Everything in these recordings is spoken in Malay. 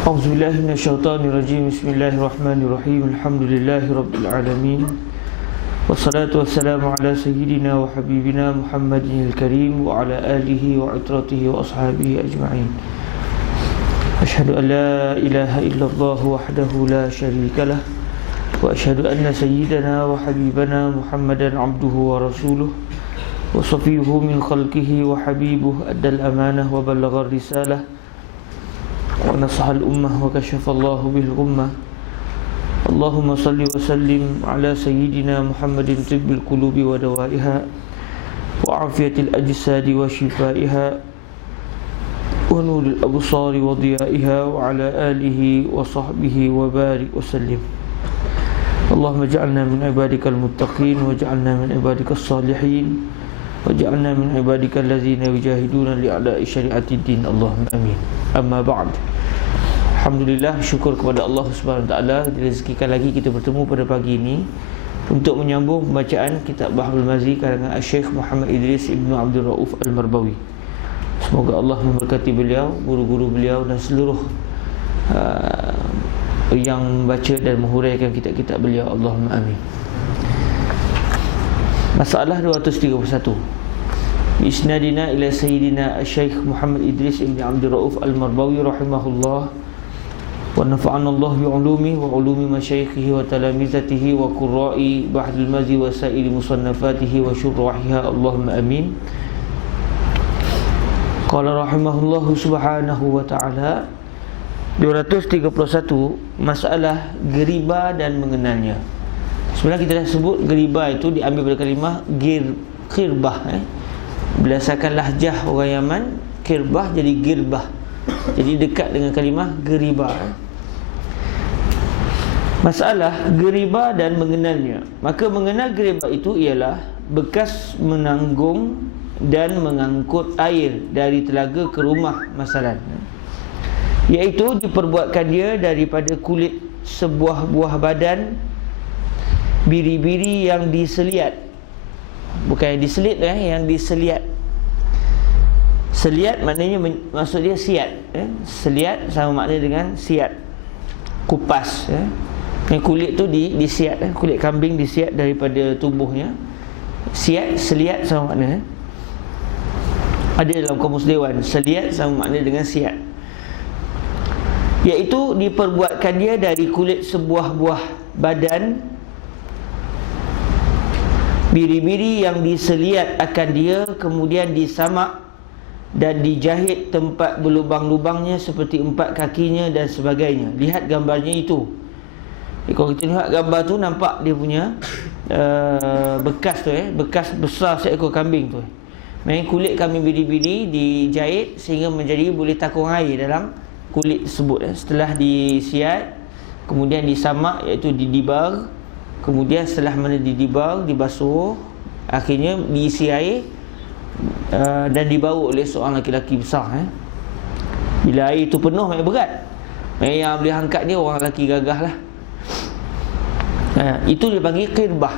A'udzubillahi minasyaitonirrajim. Bismillahirrahmanirrahim. Alhamdulillahirabbil alamin. Wassalatu wassalamu ala sayyidina wa habibina Muhammadinil karim wa ala alihi wa itratihi wa ashabihi ajma'in. Asyhadu an la ilaha illallah wahdahu la syarika lah wa asyhadu anna sayyidana wa habibana Muhammadan abduhu wa rasuluh wa safiyuhu min khalqihi wa habibuhu addal amanah wa ballaghar risalah wa nasahal ummah wa kashafallahu bil ummah. Allahumma salli wa sallim ala sayyidina Muhammadin tibbil qulubi wa dawaiha wa afiyatil ajsadi wa shifaiha wa nuril absari wa diyaiha wa ala alihi wa sahbihi wa barik wa sallim. Allahumma ja'alna min ibadikal muttaqin wa ja'alna min ibadikas salihin wa ja'alna min ibadikal ladzina yujahiduna li'ada'i syari'atid din. Allahumma amin. Amma ba'd. Alhamdulillah, syukur kepada Allah Subhanahu Wa Taala direzekikan lagi kita bertemu pada pagi ini untuk menyambung pembacaan kitab Bahrul Mazi karangan Syekh Muhammad Idris Ibnu Abdul Rauf Al-Marbawi. Semoga Allah memberkati beliau, guru-guru beliau dan seluruh yang membaca dan menghuraikan kitab-kitab beliau. Allahumma amin. Masalah 231. Isnadina ila Sayyidina Syekh Muhammad Idris Ibn Abdul Rauf Al-Marbawi rahimahullah wa nafa'ana Allah bi ulumi wa ulumi masyayikhihi wa talamizatihi wa qurra'i Bahrul Mazi wa sa'iri musannafatihi wa syurrahiha. Allahumma amin. Qala rahimahullah subhanahu wa ta'ala. 231. Masalah geriba dan mengenalnya. Sebenarnya kita dah sebut geriba itu diambil dari kalimah girbah, berdasarkan lahjah orang Yaman, kirbah jadi girbah, jadi dekat dengan kalimah geriba. Masalah geriba dan mengenalnya. Maka mengenal geriba itu ialah bekas menanggung dan mengangkut air dari telaga ke rumah masalan, iaitu diperbuatkan dia daripada kulit sebuah buah badan biri-biri yang diseliat. Bukan yang diselit, yang diseliat. Seliat maknanya maksud dia siat, Seliat sama makna dengan siat, kupas, Yang kulit tu disiat, kulit kambing disiat daripada tubuhnya. Siat, seliat sama makna, Ada dalam kamus dewan, seliat sama makna dengan siat, iaitu diperbuatkan dia dari kulit sebuah buah badan biri-biri yang diseliat akan dia, kemudian disamak dan dijahit tempat berlubang-lubangnya seperti empat kakinya dan sebagainya. Lihat gambarnya itu. Kalau kita lihat gambar tu, nampak dia punya bekas tu, bekas besar seekor kambing tu. Main kulit kambing biri-biri dijahit sehingga menjadi boleh takung air dalam kulit tersebut. Setelah disiat, kemudian disamak, iaitu didibar. Kemudian setelah mana didibar, dibasuh, akhirnya diisi air dan dibawa oleh seorang lelaki besar. Bila air itu penuh, memang berat. Yang boleh angkat dia orang lelaki gagah lah. Itu dia panggil kirbah.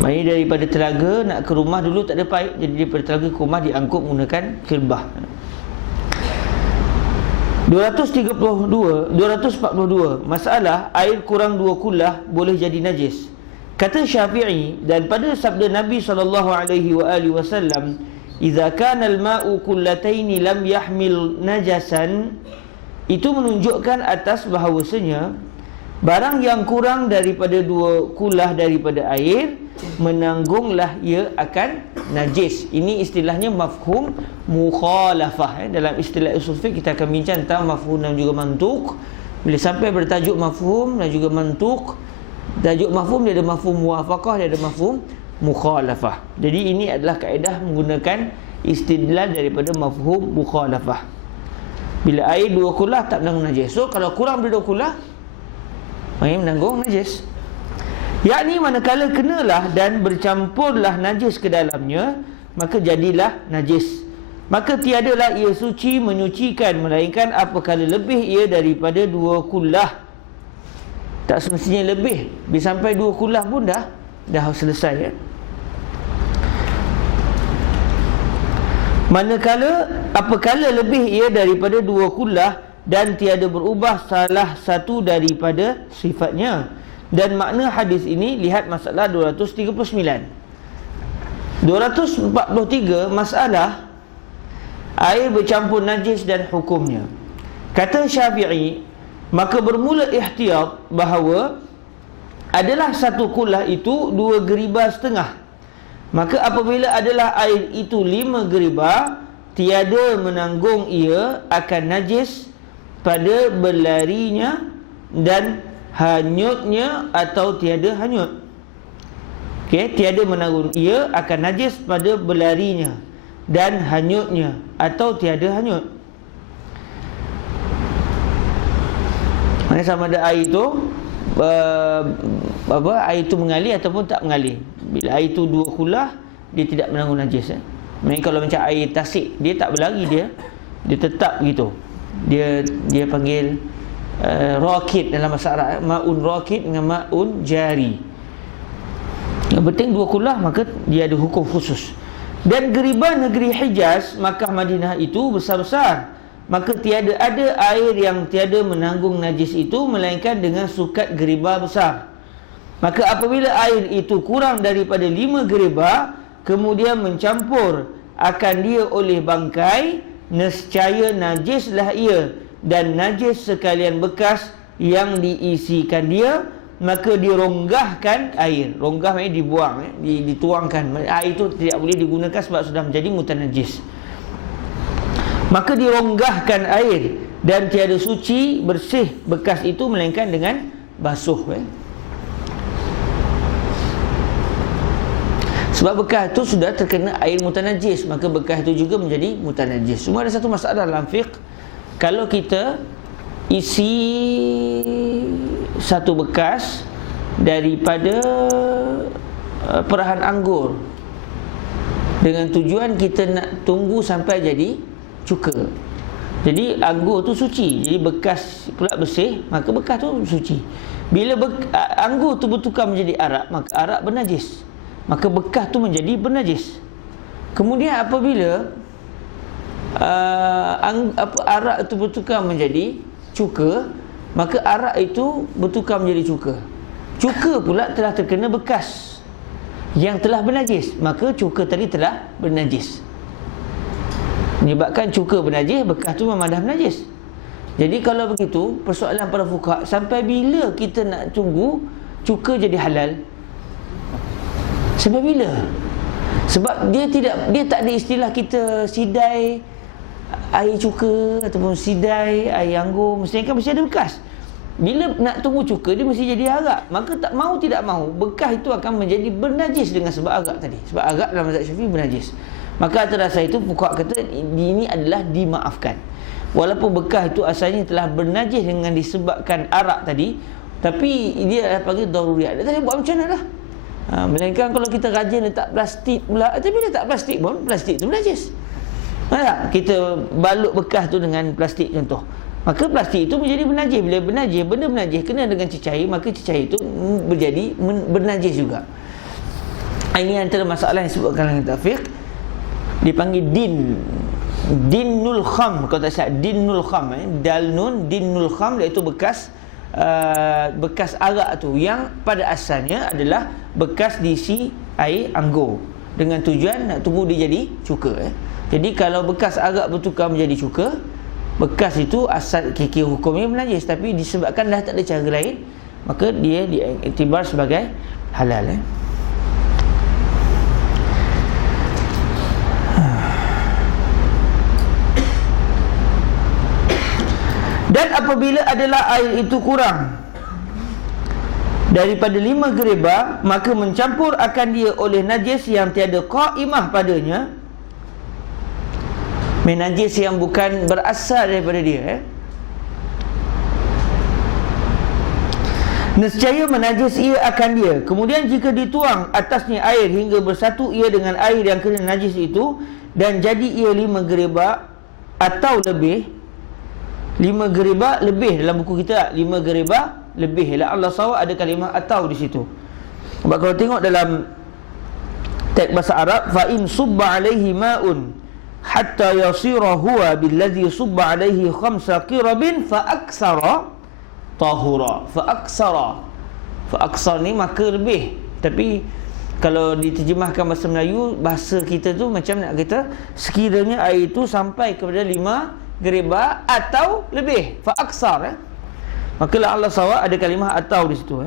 Maksudnya daripada telaga nak ke rumah dulu tak ada paip, jadi daripada telaga ke rumah diangkut menggunakan kirbah. 242. Masalah air kurang 2 kullah boleh jadi najis. Kata Syafi'i, dan pada sabda Nabi SAW, "Idza kana al-ma'u kullataini lam yahmil najasan", itu menunjukkan atas bahawasanya barang yang kurang daripada 2 kullah daripada air, menanggunglah ia akan najis. Ini istilahnya mafhum mukhalafah. Dalam istilah usul fiqh kita akan bincang tentang mafhum dan juga mantuk. Bila sampai bertajuk mafhum dan juga mantuk, tajuk mafhum dia ada mafhum muwafaqah, dia ada mafhum mukhalafah. Jadi ini adalah kaedah menggunakan istidlal daripada mafhum mukhalafah. Bila air 2 kullah tak menanggung najis. So kalau kurang dari 2 kullah, main menanggung najis. Yakni manakala kenalah dan bercampurlah najis ke dalamnya, maka jadilah najis. Maka tiadalah ia suci menyucikan, melainkan apabila lebih ia daripada 2 kullah. Tak semestinya lebih. Bila sampai 2 kullah pun dah selesai. Manakala apakala lebih ia daripada 2 kullah dan tiada berubah salah satu daripada sifatnya. Dan makna hadis ini, lihat masalah 239. 243, masalah air bercampur najis dan hukumnya. Kata Syafi'i, maka bermula ihtiyat bahawa adalah satu kullah itu 2 geriba setengah. Maka apabila adalah air itu 5 geriba, tiada menanggung ia akan najis pada berlarinya dan hanyutnya atau tiada hanyut. Okey, tiada menanggung ia akan najis pada berlarinya dan hanyutnya atau tiada hanyut. Mana sama ada air itu air itu mengalir ataupun tak mengalir. Bila air itu 2 kullah, dia tidak menanggung najis. Main kalau macam air tasik, dia tak berlari, dia tetap gitu. Dia panggil rakid dalam bahasa Arab, ma'un rakid dengan ma'un jari. Yang penting 2 kullah, maka dia ada hukum khusus. Dan geriba negeri Hijaz, Makkah Madinah itu besar-besar. Maka tiada ada air yang tiada menanggung najis itu melainkan dengan sukat geriba besar. Maka apabila air itu kurang daripada 5 geriba, kemudian mencampur akan dia oleh bangkai, nescaya najislah ia, dan najis sekalian bekas yang diisikan dia, maka dironggahkan air. Ronggah maknanya dibuang, dituangkan. Air itu tidak boleh digunakan sebab sudah menjadi mutanajis. Maka dironggahkan air, dan tiada suci bersih bekas itu melainkan dengan basuh. Sebab bekas itu sudah terkena air mutanajis, maka bekas itu juga menjadi mutanajis. Semua ada satu masalah dalam fiqh. Kalau kita isi satu bekas daripada perahan anggur dengan tujuan kita nak tunggu sampai jadi cuka. Jadi anggur tu suci, jadi bekas pula bersih, maka bekas tu suci. Bila anggur tu bertukar menjadi arak, maka arak bernajis, maka bekas tu menjadi bernajis. Kemudian apabila arak itu bertukar menjadi cuka, maka arak itu bertukar menjadi cuka. Cuka pula telah terkena bekas yang telah bernajis, maka cuka tadi telah bernajis. Menyebabkan cuka bernajis, bekas tu memang dah bernajis. Jadi kalau begitu, persoalan para fuqaha, sampai bila kita nak tunggu cuka jadi halal? Sampai bila? Sebab dia tak ada istilah kita sidai air cuka ataupun sidai air anggur, mesti ada bekas. Bila nak tunggu cuka, dia mesti jadi arak. Maka tak mau tidak mau, bekas itu akan menjadi bernajis dengan sebab arak tadi. Sebab arak dalam mazhab Syafi'i bernajis. Maka atas dasar itu fuqaha kata ini adalah dimaafkan. Walaupun bekas itu asalnya telah bernajis dengan disebabkan arak tadi, tapi dia adalah panggil daruriyat. Dia tak buat macam mana lah. Melainkan kalau kita rajin letak plastik pula, tapi letak plastik pun, plastik tu najis. Mana kita balut bekas tu dengan plastik contoh, maka plastik itu menjadi bernajis. Bila bernajis, benda bernajis kena dengan cecair, maka cecair itu menjadi bernajis juga. Ini antara masalah yang disebutkan dalam fiqh, dipanggil dinul kham. Kalau tak salah dinul kham, dal nun dinul kham, iaitu bekas arak tu yang pada asalnya adalah bekas diisi air anggur dengan tujuan nak tunggu dia jadi cuka. Jadi kalau bekas arak bertukar menjadi cuka, bekas itu asal kira hukumnya menajis, tapi disebabkan dah tak ada cara lain, maka dia diiktibar sebagai halal. Dan apabila adalah air itu kurang daripada 5 geriba, maka mencampur akan dia oleh najis yang tiada qaimah padanya, najis yang bukan berasal daripada dia, nescaya menajis ia akan dia. Kemudian jika dituang atasnya air hingga bersatu ia dengan air yang kena najis itu, dan jadi ia 5 geriba atau lebih. 5 geriba lebih dalam buku kita, 5 geriba lebih. Allah SWT ada kalimah atau di situ. Sebab kalau tengok dalam teks bahasa Arab, fa in subba alaihi ma'un hatta yasira huwa billadhi subba alaihi khamsa qirabin fa aksara tahura. Fa aksar ni maka lebih. Tapi kalau diterjemahkan bahasa Melayu, bahasa kita tu macam nak kata sekiranya air itu sampai kepada 5 gereba atau lebih. Fa aksar maka Allah sawab ada kalimah atau di situ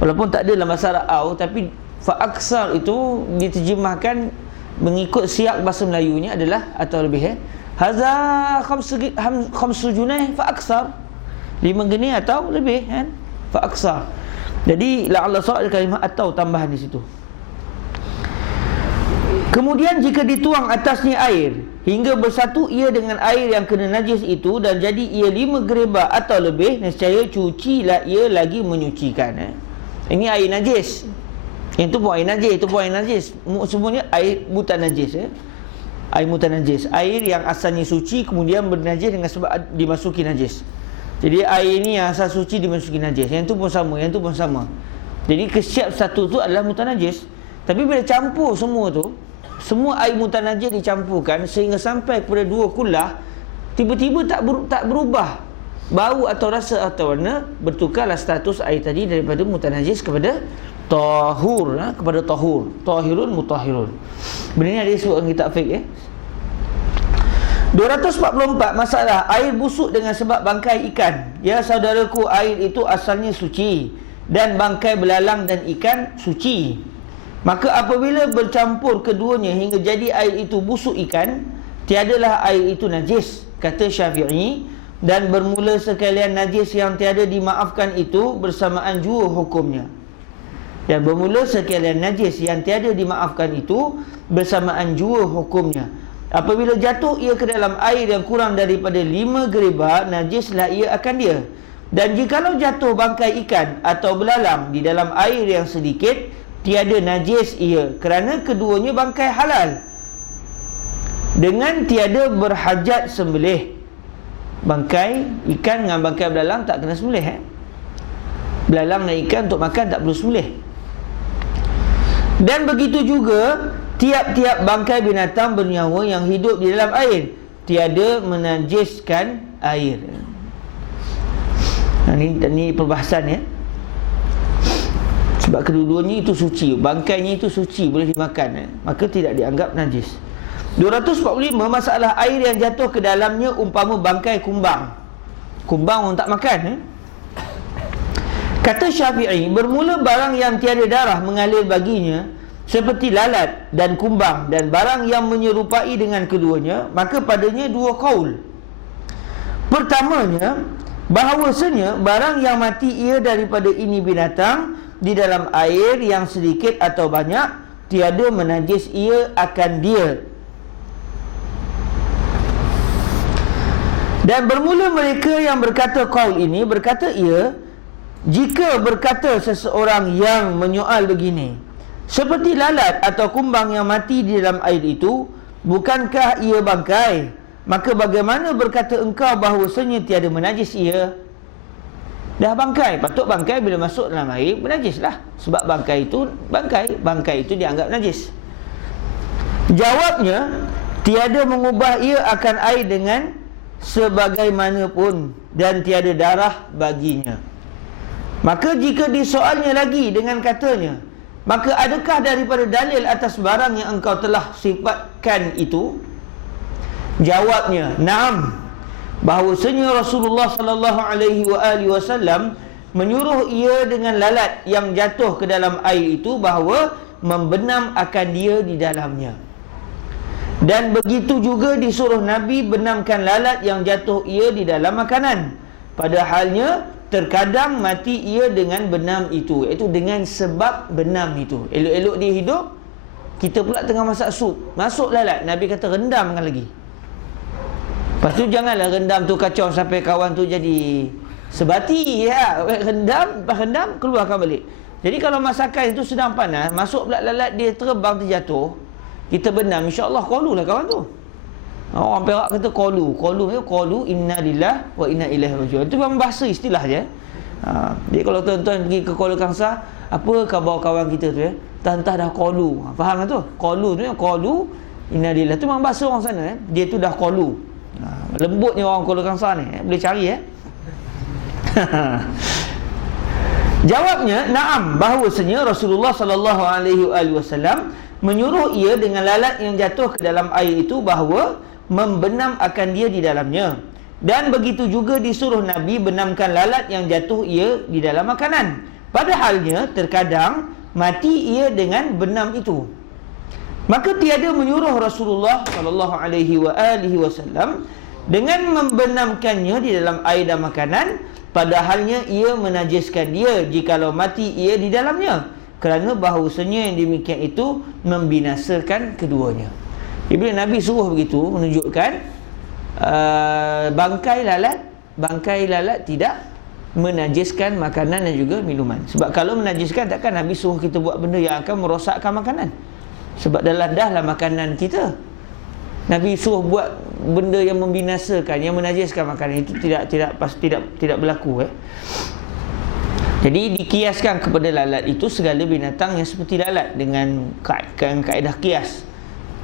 walaupun tak ada dalam bahasa Arab tapi fa aksar itu diterjemahkan mengikut siyak bahasa Melayunya adalah atau lebih. Haza khamsu junaih fa aksar, 5 geni atau lebih fa aksar. Jadi Allah sawab ada kalimah atau tambahan di situ. Kemudian jika dituang atasnya air hingga bersatu ia dengan air yang kena najis itu dan jadi ia 5 gereba atau lebih, nescaya cucilah ia lagi menyucikan. Ini air najis. Yang tu pun air najis, itu pun air najis. Semuanya air mutanajis air mutanajis, air yang asalnya suci kemudian bernajis dengan sebab dimasuki najis. Jadi air ni yang asal suci dimasuki najis. Yang tu pun sama, yang tu pun sama. Jadi kesiap satu tu adalah mutanajis. Tapi bila campur semua tu, semua air mutanajis dicampurkan sehingga sampai kepada 2 kullah, tiba-tiba tak berubah bau atau rasa atau warna, bertukarlah status air tadi daripada mutanajis kepada tahur, kepada tahur. Tahirun mutahhirun. Benda ni ada disebut dalam kitab fiqh 244 masalah air busuk dengan sebab bangkai ikan. Ya saudaraku, air itu asalnya suci dan bangkai belalang dan ikan suci. Maka apabila bercampur keduanya hingga jadi air itu busuk ikan, tiadalah air itu najis, kata Syafi'i, dan bermula sekalian najis yang tiada dimaafkan itu bersamaan jua hukumnya. Dan bermula sekalian najis yang tiada dimaafkan itu bersamaan jua hukumnya. Apabila jatuh ia ke dalam air yang kurang daripada 5 gereba, najislah ia akan dia. Dan jikalau jatuh bangkai ikan atau belalang di dalam air yang sedikit, tiada najis ia, kerana keduanya bangkai halal, dengan tiada berhajat sembelih. Bangkai ikan dengan bangkai belalang tak kena sembelih Belalang dan ikan untuk makan tak perlu sembelih. Dan begitu juga tiap-tiap bangkai binatang bernyawa yang hidup di dalam air tiada menajiskan air. Ini perbahasan sebab kedua-duanya itu suci, bangkainya itu suci, boleh dimakan, maka tidak dianggap najis. 245 masalah air yang jatuh ke dalamnya umpama bangkai kumbang. Kumbang orang tak makan Kata Syafi'i, bermula barang yang tiada darah mengalir baginya seperti lalat dan kumbang dan barang yang menyerupai dengan keduanya, maka padanya 2 kaul. Pertamanya, bahawasanya barang yang mati ia daripada ini binatang di dalam air yang sedikit atau banyak, tiada menajis ia akan dia. Dan bermula mereka yang berkata kaul ini, berkata ia, jika berkata seseorang yang menyoal begini, seperti lalat atau kumbang yang mati di dalam air itu, bukankah ia bangkai? Maka bagaimana berkata engkau bahawasanya tiada menajis ia? Dah bangkai, patut bangkai bila masuk dalam air menajislah. Sebab bangkai itu bangkai itu dianggap najis. Jawabnya, tiada mengubah ia akan air dengan sebagaimanapun dan tiada darah baginya. Maka jika disoalnya lagi dengan katanya, maka adakah daripada dalil atas barang yang engkau telah sifatkan itu? Jawabnya, na'am. Bahawasanya Rasulullah sallallahu alaihi wasallam menyuruh ia dengan lalat yang jatuh ke dalam air itu bahawa membenam akan dia di dalamnya. Dan begitu juga disuruh Nabi benamkan lalat yang jatuh ia di dalam makanan. Padahalnya terkadang mati ia dengan benam itu, iaitu dengan sebab benam itu. Elok-elok dia hidup, kita pula tengah masak sup, masuk lalat, Nabi kata rendamkan lagi. Lepas tu janganlah rendam tu kacau sampai kawan tu jadi sebati rendam keluarkan balik. Jadi kalau masakan itu sedang panas, masuk pula lalat dia terbang terjatuh, kita benam, insya-Allah qalu lah kawan tu. Orang Perak kata qalu inna lillahi wa inna ilaihi raji'un. Itu memang bahasa istilah je. Jadi kalau tuan-tuan pergi ke Kuala Kangsar, apa khabar kawan kita tu entah dah qalu. Faham tak tu? Qalu tu qalu Innalillah. Tu memang bahasa orang sana dia tu dah qalu. Lembutnya orang Kuala Kangsar ni, boleh cari Jawabnya, na'am, bahawasanya Rasulullah sallallahu alaihi wasallam menyuruh ia dengan lalat yang jatuh ke dalam air itu bahawa membenam akan dia di dalamnya. Dan begitu juga disuruh Nabi benamkan lalat yang jatuh ia di dalam makanan. Padahalnya terkadang mati ia dengan benam itu. Maka tiada menyuruh Rasulullah sallallahu alaihi wasallam dengan membenamkannya di dalam air dan makanan, padahalnya ia menajiskan dia jikalau mati ia di dalamnya, kerana bahawasanya yang demikian itu membinasakan keduanya. Bila Nabi suruh begitu menunjukkan bangkai lalat tidak menajiskan makanan dan juga minuman. Sebab kalau menajiskan, takkan Nabi suruh kita buat benda yang akan merosakkan makanan. Sebab dah lah makanan kita. Nabi suruh buat benda yang membinasakan, yang menajiskan makanan, itu tidak berlaku. Jadi dikiaskan kepada lalat itu segala binatang yang seperti lalat dengan kaedah kias.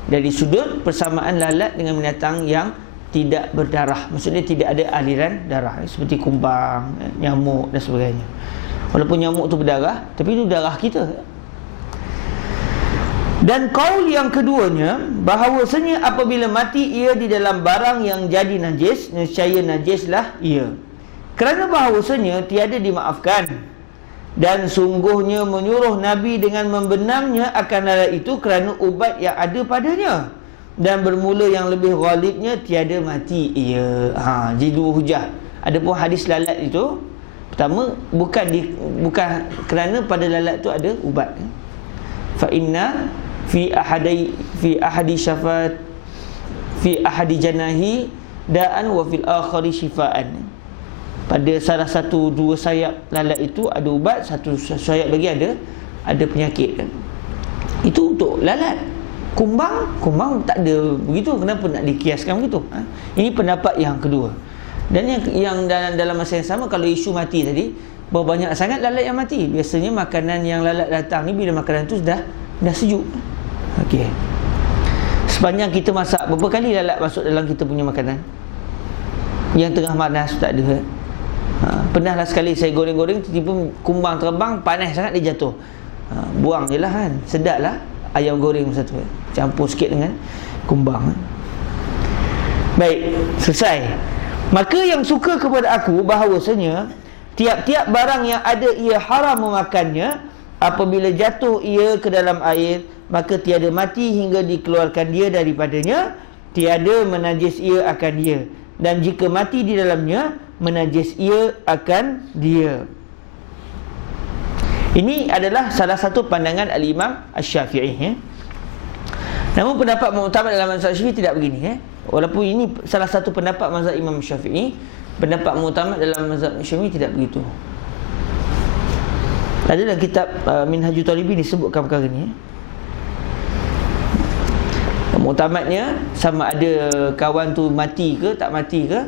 Dari sudut persamaan lalat dengan binatang yang tidak berdarah, maksudnya tidak ada aliran darah, seperti kumbang, nyamuk dan sebagainya. Walaupun nyamuk tu berdarah, tapi itu darah kita. Dan qaul yang keduanya, bahawasanya apabila mati ia di dalam barang yang jadi najis, nescaya najislah ia. Kerana bahawasanya tiada dimaafkan, dan sungguhnya menyuruh Nabi dengan membenamnya akan lalat itu kerana ubat yang ada padanya. Dan bermula yang lebih ghalibnya tiada mati ia. Jadi dua hujah. Adapun hadis lalat itu, pertama bukan kerana pada lalat tu ada ubat. Fa inna fi ahadi syafat fi ahadi janahi da'an wa fil akhari shifaan. Pada salah satu dua sayap lalat itu ada ubat, satu sayap lagi ada penyakit. Itu untuk lalat. Kumbang tak ada begitu. Kenapa nak dikiaskan begitu? Ini pendapat yang kedua. Dan yang dalam masa yang sama, kalau isu mati tadi, berapa banyak sangat lalat yang mati. Biasanya makanan yang lalat datang ni bila makanan tu dah sejuk. Okey. Sepanjang kita masak, berapa kali lalat masuk dalam kita punya makanan? Yang tengah panas tak ada. Pernahlah sekali saya goreng-goreng, tiba-tiba kumbang terbang, panas sangat dia jatuh. Buang je lah kan. Sedap lah ayam goreng masa tu. Campur sikit dengan kumbang. Baik, selesai. Maka yang suka kepada aku bahawasanya tiap-tiap barang yang ada ia haram memakannya, apabila jatuh ia ke dalam air, maka tiada mati hingga dikeluarkan dia daripadanya, tiada menajis ia akan dia, dan jika mati di dalamnya, menajis ia akan dia. Ini adalah salah satu pandangan Al-Imam Asy-Syafi'i. Namun pendapat muktamad dalam mazhab Syafi'i tidak begini. Walaupun ini salah satu pendapat mazhab Imam Syafi'i, pendapat muktamad dalam mazhab Syafi'i tidak begitu. Ada dalam kitab Minhajul Talibin disebutkan perkara ni. Muktamadnya sama ada kawan tu mati ke tak mati ke,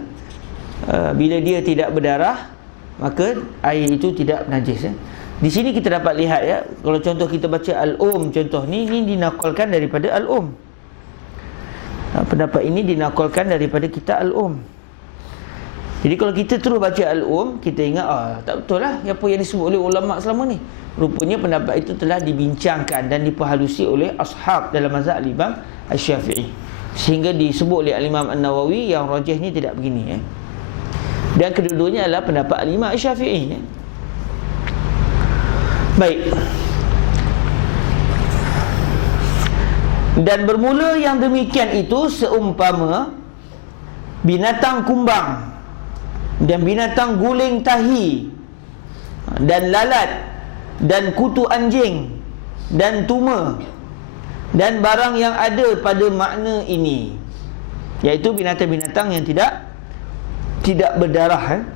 bila dia tidak berdarah, maka air itu tidak najis. Di sini kita dapat lihat kalau contoh kita baca contoh ni dinakalkan daripada pendapat ini dinakalkan daripada kitab Jadi kalau kita terus baca kita ingat tak betul lah apa yang disebut oleh ulama selama ni. Rupanya pendapat itu telah dibincangkan dan diperhalusi oleh ashab dalam mazhab Imam Asy-Syafi'i, sehingga disebut oleh Imam An-Nawawi yang rajih ni tidak begini. Dan kedua-duanya adalah pendapat Imam Asy-Syafi'i. Baik. Dan bermula yang demikian itu seumpama binatang kumbang dan binatang guling tahi dan lalat dan kutu anjing dan tuma dan barang yang ada pada makna ini, iaitu binatang-binatang yang tidak berdarah.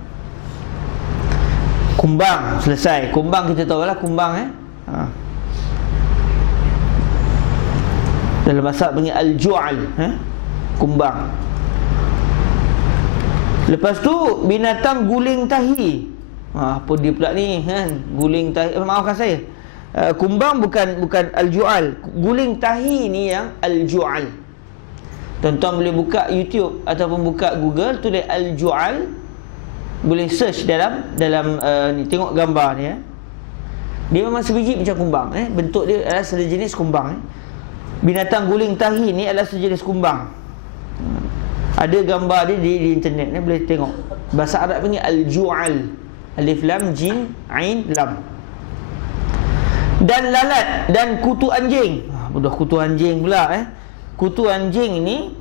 Kumbang selesai. Kumbang kita tahu lah kumbang dalam bahasa panggil al-ju'al, kumbang. Lepas tu binatang guling tahi. Apa dia pula ni kan? Guling tahi. Maafkan saya. Kumbang bukan al-ju'al. Guling tahi ni yang al-ju'al. Tuan-tuan boleh buka YouTube ataupun buka Google, tulis al-ju'al, boleh search dalam ni, tengok gambar ni Dia memang sebiji macam kumbang bentuk dia adalah sejenis kumbang Binatang guling tahi ni adalah sejenis kumbang. Ada gambar dia di internet ni, boleh tengok. Bahasa Arab panggil al-ju'al, alif lam jim ain lam. Dan lalat dan kutu anjing. Budak kutu anjing pula Kutu anjing ni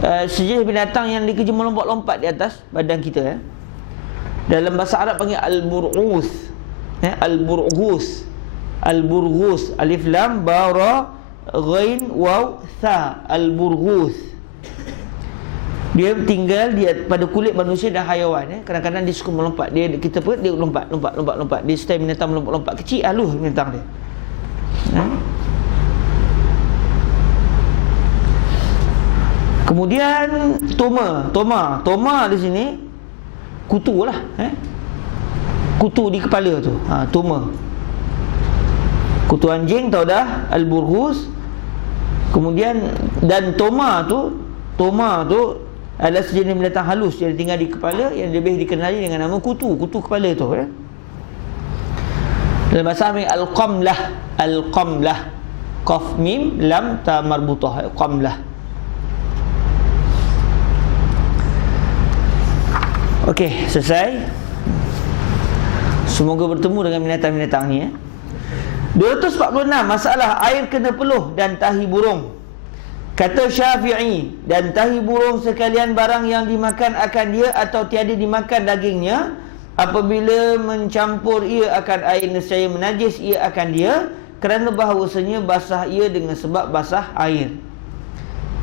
sejenis binatang yang dia kerja melompat-lompat di atas badan kita Dalam bahasa Arab panggil al-burghus. Al-burghus. Al-burghus, alif lam ba ra ghain waw tha, al-burghus. Dia tinggal pada kulit manusia dan haiwan Kadang-kadang dia suka melompat. Kita pun dia lompat. Dia style binatang melompat-lompat. Kecil halus binatang dia. Kemudian Toma di sini kutu lah kutu di kepala tu. Toma. Kutu anjing tahu dah, al-burghus. Kemudian dan Toma tu adalah sejenis binatang halus yang tinggal di kepala, yang lebih dikenali dengan nama kutu kepala tu Dalam bahasa Arab al-qamlah. Qaf mim lam ta marbutah, qamlah. Okey, selesai. Semoga bertemu dengan binatang-binatang ni 246, masalah air kena peluh dan tahi burung. Kata Syafi'i, dan tahi burung sekalian barang yang dimakan akan dia atau tiada dimakan dagingnya, apabila mencampur ia akan air, nescaya menajis ia akan dia, kerana bahawasanya basah ia dengan sebab basah air.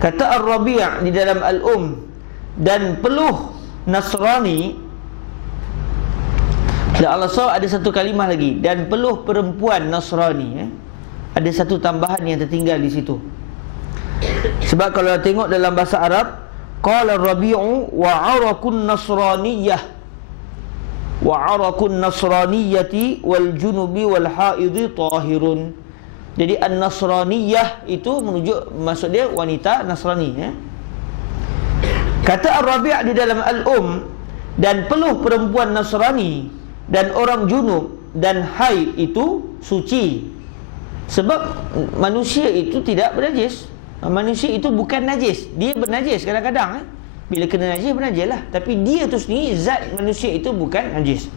Kata Ar-Rabi' di dalam dan peluh Nasrani, dan Allah SWT ada satu kalimah lagi, dan peluh perempuan Nasrani Ada satu tambahan yang tertinggal di situ. Sebab kalau tengok dalam bahasa Arab, qala Rabi'u wa 'arakun nasraniyah wa 'arakun nasraniyati wal junubi wal haidhi tahirun. Jadi an-nasraniyah itu maksud dia wanita Nasrani Kata Ar-Rabi' di dalam dan peluh perempuan Nasrani dan orang junub dan haid itu suci. Sebab manusia itu tidak bernajis. Manusia itu bukan najis. Dia bernajis kadang-kadang bila kena najis bernajis lah. Tapi dia tu sendiri, zat manusia itu bukan najis.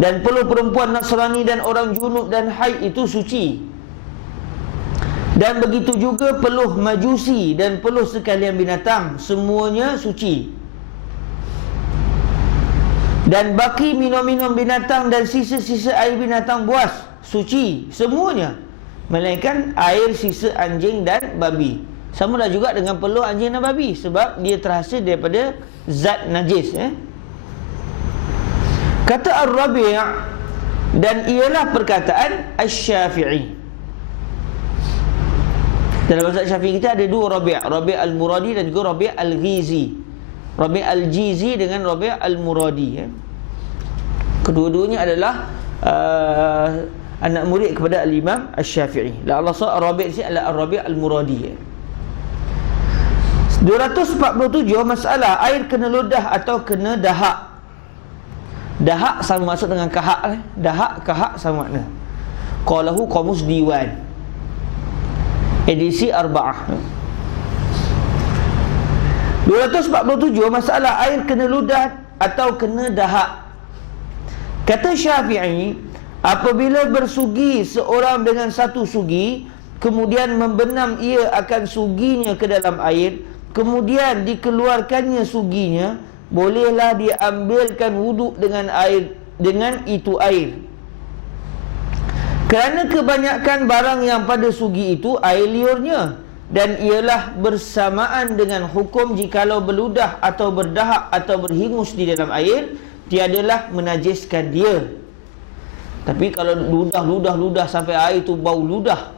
Dan peluh perempuan Nasrani dan orang junub dan haid itu suci. Dan begitu juga peluh majusi dan peluh sekalian binatang, semuanya suci. Dan baki minum-minum binatang dan sisa-sisa air binatang buas, suci semuanya, melainkan air sisa anjing dan babi. Samalah juga dengan peluh anjing dan babi, sebab dia terhasil daripada zat najis Kata Ar-Rabi' dan ialah perkataan Asy-Syafi'i. Dalam mazhab Syafi'i kita ada dua Rabi', Rabi' al-Muradi dan juga Rabi' al-Ghizi. Rabi' al-Jizi dengan Rabi' al-Muradi Kedua-duanya adalah anak murid kepada al-Imam Asy-Syafi'i. La Allah SWT Rabi' ni adalah Rabi' al-Muradi 247, masalah air kena ludah atau kena dahak. Dahak sama maksud dengan kahak Dahak, kahak sama makna. Qalahu Qamus Diwan edisi Arba'ah 247, masalah air kena ludah atau kena dahak. Kata Syafi'i, apabila bersugi seorang dengan satu sugi, kemudian membenam ia akan suginya ke dalam air, kemudian dikeluarkannya suginya, bolehlah dia ambilkan wuduk dengan air, dengan itu air. Kerana kebanyakan barang yang pada sugi itu air liurnya, dan ialah bersamaan dengan hukum jikalau berludah atau berdahak atau berhingus di dalam air, tiadalah menajiskan dia. Tapi kalau ludah sampai air itu bau ludah,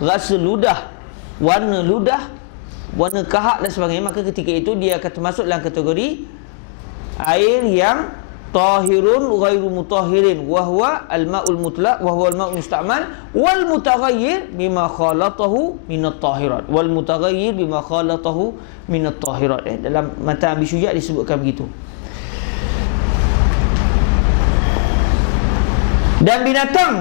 rasa ludah, warna kahak dan sebagainya, maka ketika itu dia akan termasuk dalam kategori air yang tahirun ghairu mutahhirin wa huwa al-ma'ul mutlaq wa huwa al-ma'ul musta'mal wal mutaghayyir bima khalatahu min at-tahirat wal mutaghayyir bima khalatahu min at-tahirat. Dalam matan Abi Syuja' disebutkan begitu. Dan binatang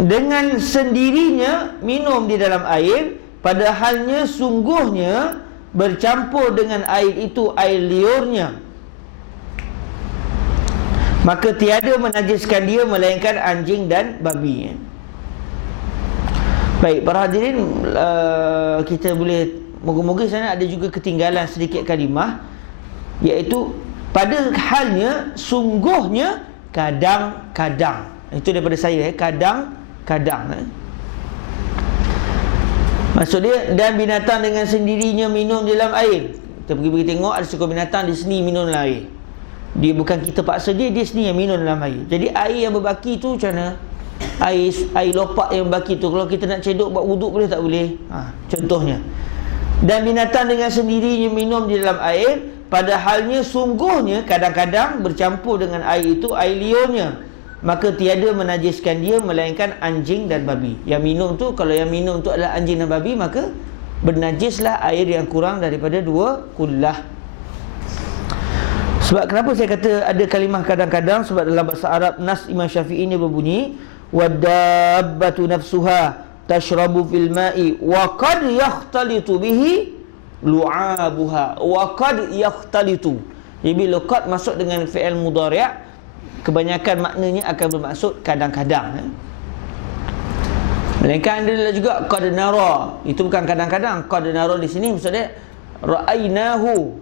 dengan sendirinya minum di dalam air, padahalnya sungguhnya bercampur dengan air itu air liurnya, maka tiada menajiskan dia melainkan anjing dan babi. Baik, para hadirin, kita boleh, moga-moga sana ada juga ketinggalan sedikit kalimah, iaitu pada halnya sungguhnya kadang-kadang. Itu daripada saya, kadang-kadang. Maksud dia, dan binatang dengan sendirinya minum dalam air. Kita pergi tengok, ada seekor binatang dia sendiri minum dalam air. Dia bukan kita paksa dia sendiri yang minum dalam air. Jadi air yang berbaki tu macam mana? Air lopak yang berbaki tu, kalau kita nak cedok buat wuduk boleh tak boleh? Contohnya. Dan binatang dengan sendirinya minum di dalam air, padahalnya sungguhnya kadang-kadang bercampur dengan air itu air liurnya, maka tiada menajiskan dia melainkan anjing dan babi. Yang minum tu, kalau yang minum tu adalah anjing dan babi, maka bernajislah air yang kurang daripada 2 kullah. Sebab kenapa saya kata ada kalimah kadang-kadang? Sebab dalam bahasa Arab, nas Imam Syafi'i ni berbunyi wadabbatu nafsuha tashrabu fil ma'i wa qad yakhtalitu bihi lu'abuha. Wa qad yakhtalitu. Jadi bila qad masuk dengan fi'il mudhari', kebanyakan maknanya akan bermaksud kadang-kadang. Melainkan ada juga qad nara. Itu bukan kadang-kadang. Qad nara di sini maksudnya ra'ainahu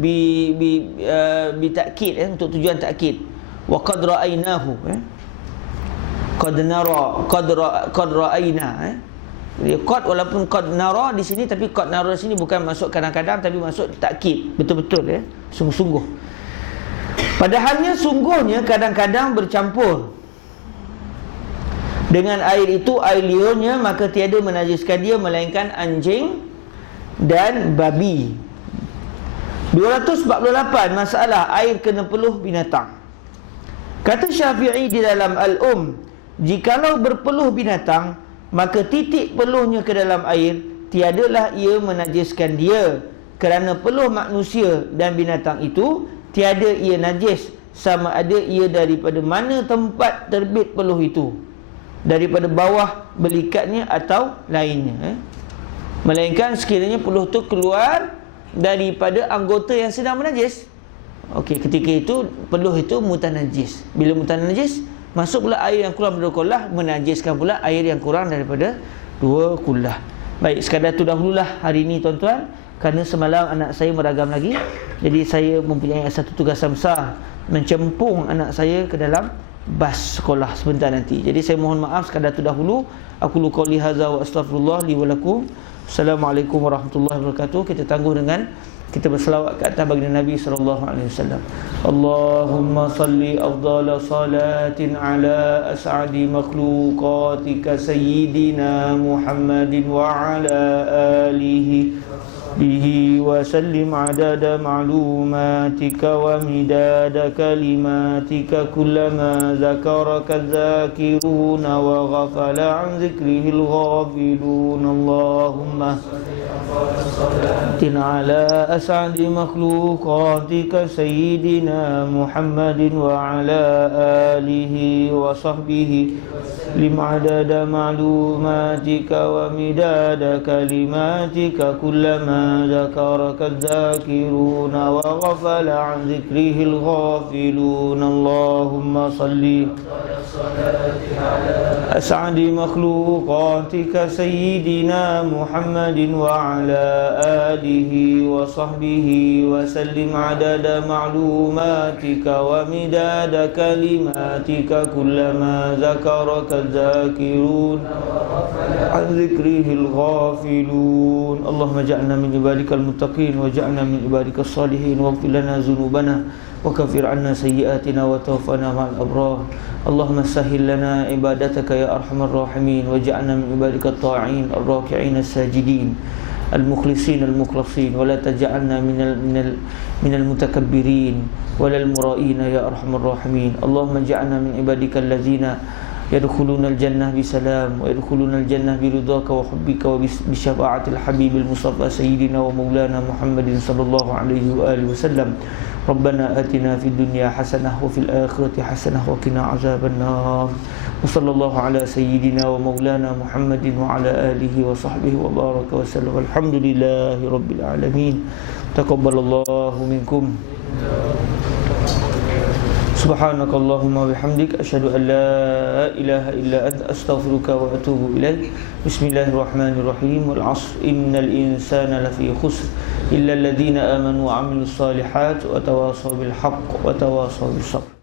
bi ta'kid, untuk tujuan ta'kid. Wa qad ra'ainahu, qad nara, qad ra'aina. Qad, walaupun qad nara di sini, tapi qad nara di sini bukan masuk kadang-kadang, tapi masuk ta'kid, betul-betul, sungguh-sungguh. Padahalnya sungguhnya kadang-kadang bercampur dengan air itu air liurnya, maka tiada menajiskan dia melainkan anjing dan babi. 248, masalah air kena peluh binatang. Kata Syafi'i di dalam jikalau berpeluh binatang, maka titik peluhnya ke dalam air, tiadalah ia menajiskan dia, kerana peluh manusia dan binatang itu tiada ia najis, sama ada ia daripada mana tempat terbit peluh itu, daripada bawah belikatnya atau lainnya, melainkan sekiranya peluh itu keluar daripada anggota yang sedang menajis. Okey, ketika itu peluh itu mutanajis. Bila mutanajis, masuk pula air yang kurang daripada kullah, menajiskan pula air yang kurang daripada 2 kullah. Baik, sekadar itu dahululah hari ini tuan-tuan, kerana semalam anak saya meragam lagi. Jadi saya mempunyai satu tugasan besar, mencempung anak saya ke dalam bas sekolah sebentar nanti. Jadi saya mohon maaf sekadar itu dahulu. Aku qouli hadza wa astaghfirullah li wa lakum. Assalamualaikum warahmatullahi wabarakatuh. Kita tangguh dengan kita berselawat ke atas baginda Nabi sallallahu alaihi wasallam. Allahumma salli afdhala salatin ala as'adi makhluqatika sayyidina Muhammadin wa ala alihi bihi wa sallim adada ma'lumatika wa midada kalimatika kullama zakaraka dzakiruna wa ghafala an zikrihil ghafilun. Allahumma salli ala as'adi makhluqatika sayyidina Muhammadin wa ala alihi wa sahbihi lim adada ma'lumatika wa midada kalimatika kullama ذكرك الذاكرون وغفل عن ذكره الغافلون. اللهم صل أسعد مخلوقاتك سيدنا محمد وعلى آله وصحبه وسلم عدد معلوماتك ومداد كلماتك كلما ذكرك الذاكرون عن ذكره الغافلون. اللهم اجعلنا من عبادك المتقين واجعلنا من عبادك الصالحين واغفر لنا ذنوبنا وكفر عنا سيئاتنا وتوفنا مع الأبرار. اللهم سهل لنا عبادتك يا أرحم الراحمين واجعلنا من عبادك الطاعين الراكعين الساجدين المخلصين المخلصين ولا تجعلنا من المتكبرين ولا المرائين يا أرحم الراحمين. اللهم اجعلنا من عبادك الذين يدخلون الجنة بسلام ويدخلون الجنة برضاك وحبك وبشفاعة الحبيب المصطفى سيدنا ومولانا محمد صلى الله عليه وآله وسلم. ربنا آتنا في الدنيا حسنة وفي الآخرة حسنة وقنا عذاب النار. وصلى الله على سيدنا ومولانا محمد وعلى آله وصحبه وبارك وسلم. الحمد لله رب العالمين. تقبل الله منكم. سبحانك اللهم وبحمدك أشهد أن لا إله إلا أنت أستغفرك وأتوب إليك. بسم الله الرحمن الرحيم. والعصر إن الإنسان لفي خسر إلا الذين آمنوا وعملوا الصالحات وتواصوا بالحق وتواصوا بالصبر.